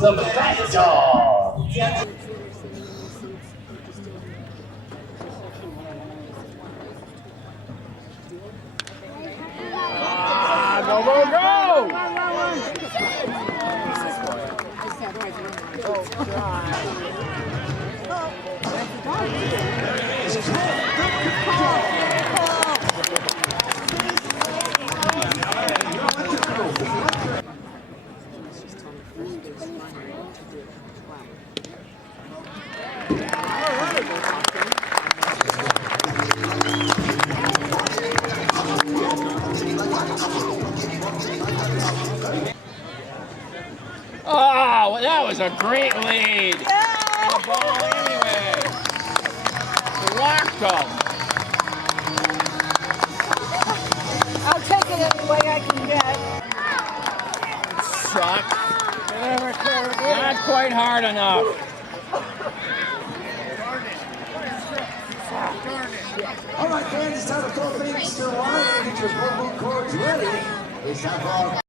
Colt The Bat Dog. Go, go, go! Oh, well, that was a great lead. The ball anyway. Blocked him. I'll take it any way I can get. Suck. Not quite hard enough. All right, fans, it's time to throw things to line and get your vocal cords ready. It's time for